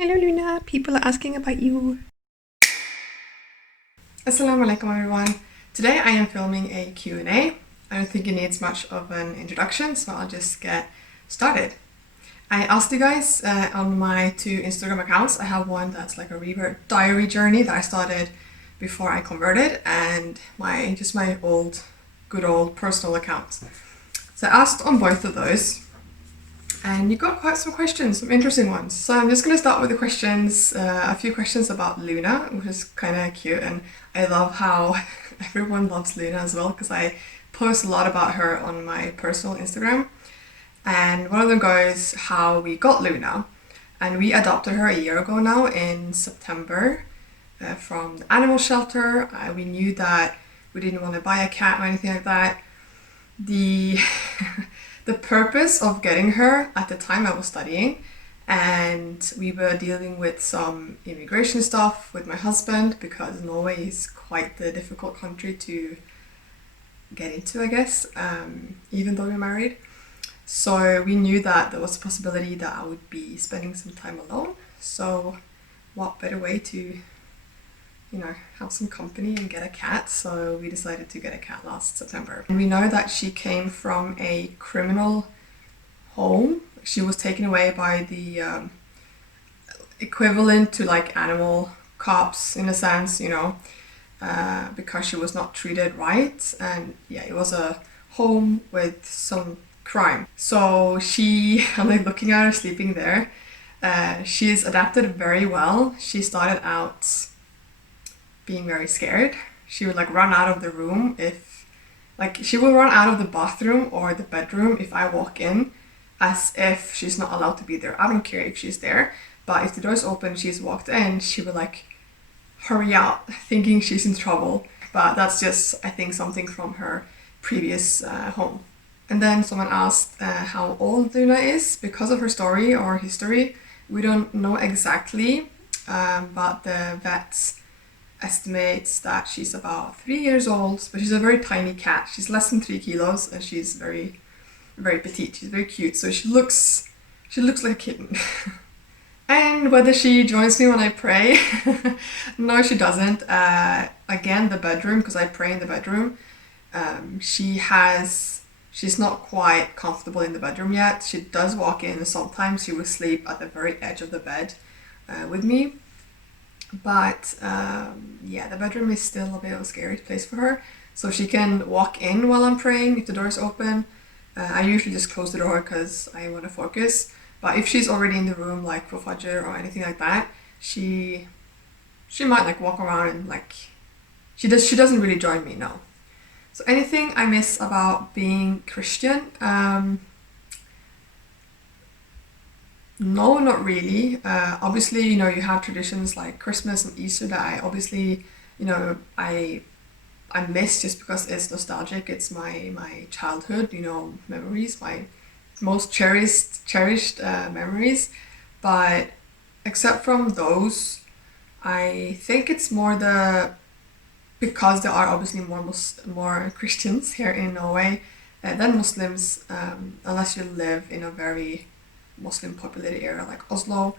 Hello Luna, people are asking about you. Assalamu alaikum everyone. Today I am filming a Q&A. I don't think it needs much of an introduction, so I'll just get started. I asked you guys on my two Instagram accounts. I have one that's like a revert diary journey that I started before I converted, and my good old personal account. So I asked on both of those, and you got quite some questions, some interesting ones. So I'm just going to start with the questions, a few questions about Luna, which is kind of cute, and I love how everyone loves Luna as well, because I post a lot about her on my personal Instagram. And one of them goes how we got Luna, and we adopted her a year ago now in September from the animal shelter. We knew that we didn't want to buy a cat or anything like that. The the purpose of getting her, at the time I was studying, and we were dealing with some immigration stuff with my husband, because Norway is quite the difficult country to get into, I guess, even though we're married. So we knew that there was a possibility that I would be spending some time alone. So what better way to have some company and get a cat. So we decided to get a cat last September. And we know that she came from a criminal home. She was taken away by the equivalent to like animal cops in a sense, because she was not treated right. And yeah, it was a home with some crime. So I'm like looking at her sleeping there. She's adapted very well. She started out being very scared. She would like run out of the room she will run out of the bathroom or the bedroom if I walk in, as if she's not allowed to be there. I don't care if she's there, but if the door's open, she's walked in, she would like hurry out thinking she's in trouble. But that's just, I think, something from her previous home. And then someone asked how old Luna is. Because of her story or history, we don't know exactly, but the vets estimates that she's about 3 years old, but she's a very tiny cat. She's less than 3 kilos, and she's very, very petite. She's very cute, so she looks like a kitten. And whether she joins me when I pray, no, she doesn't. Again, the bedroom, because I pray in the bedroom. She's not quite comfortable in the bedroom yet. She does walk in, and sometimes she will sleep at the very edge of the bed with me. But yeah, the bedroom is still a bit of a scary place for her. So she can walk in while I'm praying if the door is open. I usually just close the door because I want to focus. But if she's already in the room, like for Fajr or anything like that, she might like walk around and like she doesn't really join me, no. So anything I miss about being Christian? No, not really. Obviously, you have traditions like Christmas and Easter that I obviously, I miss, just because it's nostalgic. It's my childhood, memories, my most cherished memories. But except from those, I think it's more because there are obviously more Christians here in Norway than Muslims, unless you live in a very Muslim populated area like Oslo.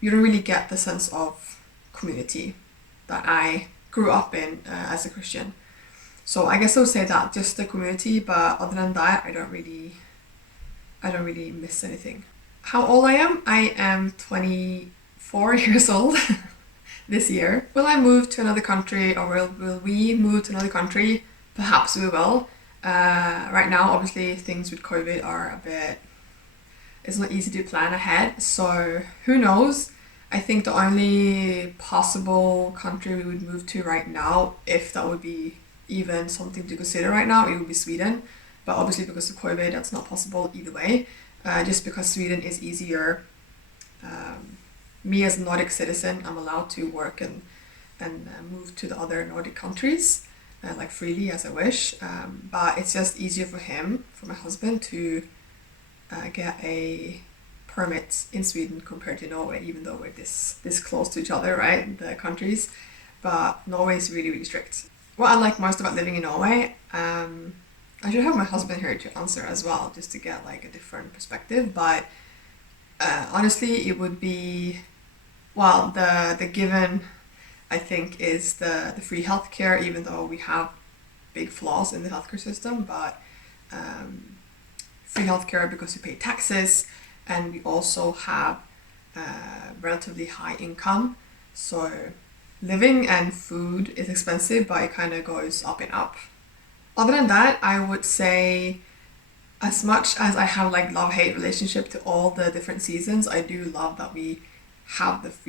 You don't really get the sense of community that I grew up in as a Christian. So I guess I would say that just the community, but other than that, I don't really miss anything. How old I am? I am 24 years old this year. Will I move to another country, or will we move to another country? Perhaps we will. Right now, obviously, things with COVID are it's not easy to plan ahead, so who knows? I think the only possible country we would move to right now, if that would be even something to consider right now, it would be Sweden. But obviously because of COVID, that's not possible either way, just because Sweden is easier. Me as a Nordic citizen, I'm allowed to work and move to the other Nordic countries like freely as I wish, but it's just easier for my husband, to get a permit in Sweden compared to Norway, even though we're this close to each other, right, the countries. But Norway is really, really strict. What I like most about living in Norway, I should have my husband here to answer as well, just to get like a different perspective, but Honestly, it would be, well, the given, I think, is the free healthcare, even though we have big flaws in the healthcare system, but um, free healthcare because we pay taxes, and we also have relatively high income. So living and food is expensive, but it kind of goes up and up. Other than that, I would say as much as I have like love-hate relationship to all the different seasons, I do love that we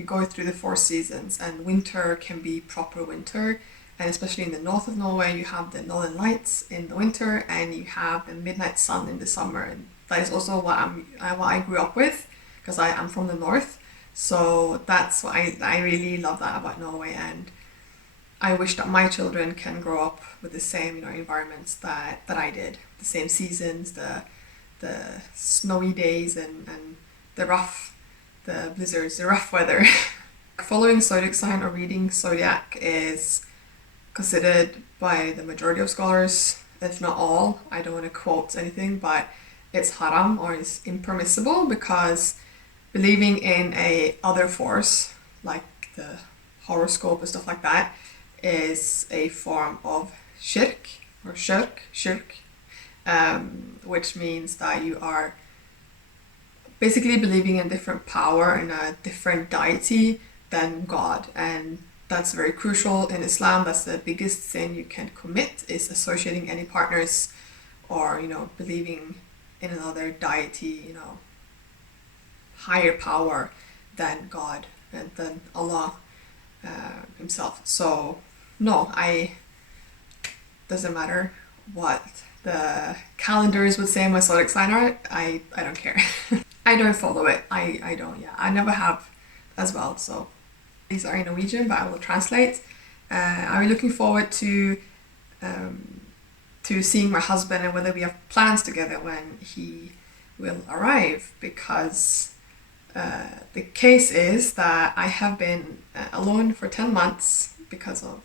go through the four seasons, and winter can be proper winter. And especially in the north of Norway, you have the northern lights in the winter, and you have the midnight sun in the summer. And that is also what I grew up with, because I am from the north. So that's what I really love that about Norway, and I wish that my children can grow up with the same, environments that I did. The same seasons, the snowy days, and the the blizzards, the rough weather. Following zodiac sign or reading zodiac is considered by the majority of scholars, if not all, I don't want to quote anything, but it's haram, or it's impermissible, because believing in a other force, like the horoscope and stuff like that, is a form of shirk, or shirk, which means that you are basically believing in different power and a different deity than God. And that's very crucial in Islam. That's the biggest sin you can commit, is associating any partners, or believing in another deity, higher power than God and than Allah himself. So no, I doesn't matter what the calendars would say my zodiac sign are. I don't care. I don't follow it. I don't. Yeah, I never have as well. So these are in Norwegian, but I will translate. I'm looking forward to seeing my husband, and whether we have plans together when he will arrive, because the case is that I have been alone for 10 months because of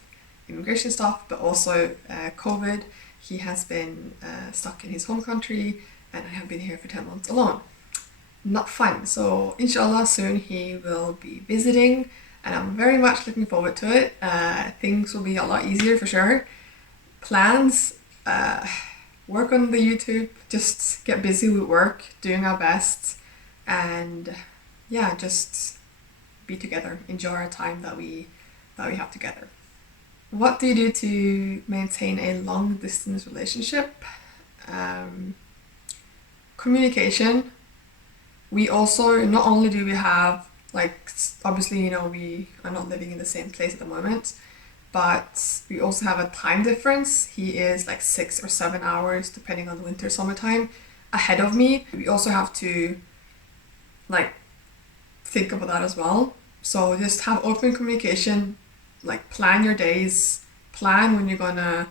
immigration stuff, but also COVID. He has been stuck in his home country, and I have been here for 10 months alone. Not fun. So inshallah soon he will be visiting, and I'm very much looking forward to it. Things will be a lot easier for sure. Plans, work on the YouTube, just get busy with work, doing our best, and yeah, just be together, enjoy our time that we have together. What do you do to maintain a long distance relationship? Communication. We also, not only do we have, like, obviously, we are not living in the same place at the moment, but we also have a time difference. He is like 6 or 7 hours, depending on the winter, summertime, ahead of me. We also have to, like, think about that as well. So just have open communication, like plan your days, plan when you're gonna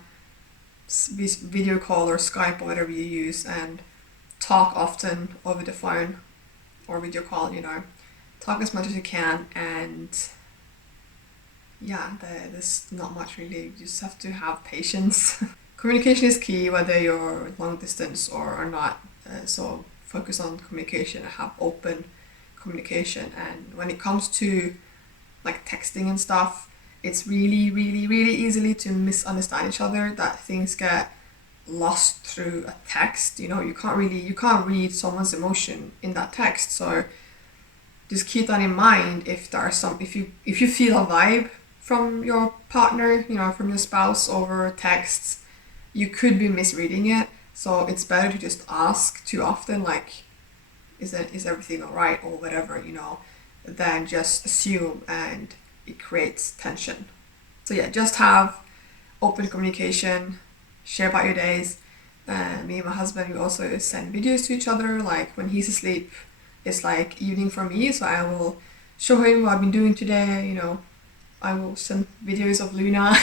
video call or Skype or whatever you use, and talk often over the phone or video call, talk as much as you can. And yeah, there's not much really, you just have to have patience. Communication is key, whether you're long distance or not. So focus on communication and have open communication. And when it comes to like texting and stuff, it's really, really, really easily to misunderstand each other, that things get lost through a text. You can't read someone's emotion in that text. So just keep that in mind. If you feel a vibe from your partner, from your spouse over texts, you could be misreading it. So it's better to just ask too often, like, is everything all right, or whatever, than just assume, and it creates tension. So yeah, just have open communication, share about your days. Me and my husband, we also send videos to each other. Like when he's asleep, it's like evening for me, so I will show him what I've been doing today. I will send videos of Luna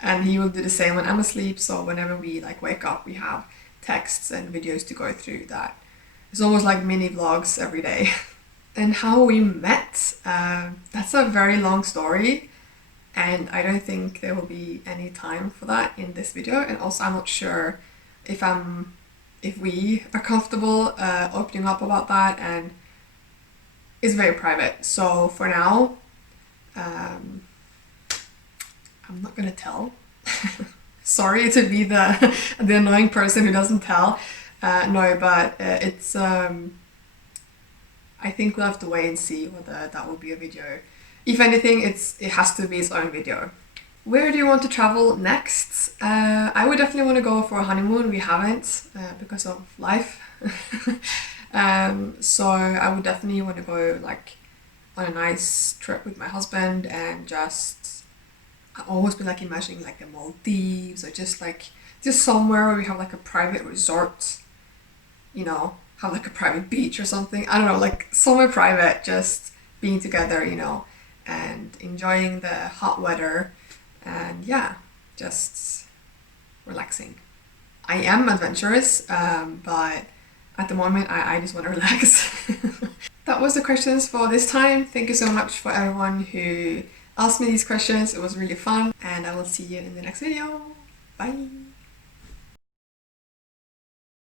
and he will do the same when I'm asleep. So whenever we like wake up, we have texts and videos to go through. That it's almost like mini vlogs every day. And how we met, that's a very long story, and I don't think there will be any time for that in this video. And also I'm not sure if we are comfortable opening up about that, and is very private. So for now, um, I'm not gonna tell. Sorry to be the annoying person who doesn't tell. No, but it's I think we'll have to wait and see whether that will be a video. If anything, it has to be its own video. Where do you want to travel next? I would definitely want to go for a honeymoon. We haven't because of life. So I would definitely want to go like on a nice trip with my husband and just I've always been like imagining like the Maldives or just somewhere where we have like a private resort, you know, have like a private beach or something. I don't know, like somewhere private, just being together, you know, and enjoying the hot weather and yeah, just relaxing. I am adventurous, but at the moment I just want to relax. That was the questions for this time. Thank you so much for everyone who asked me these questions. It was really fun, and I will see you in the next video. Bye!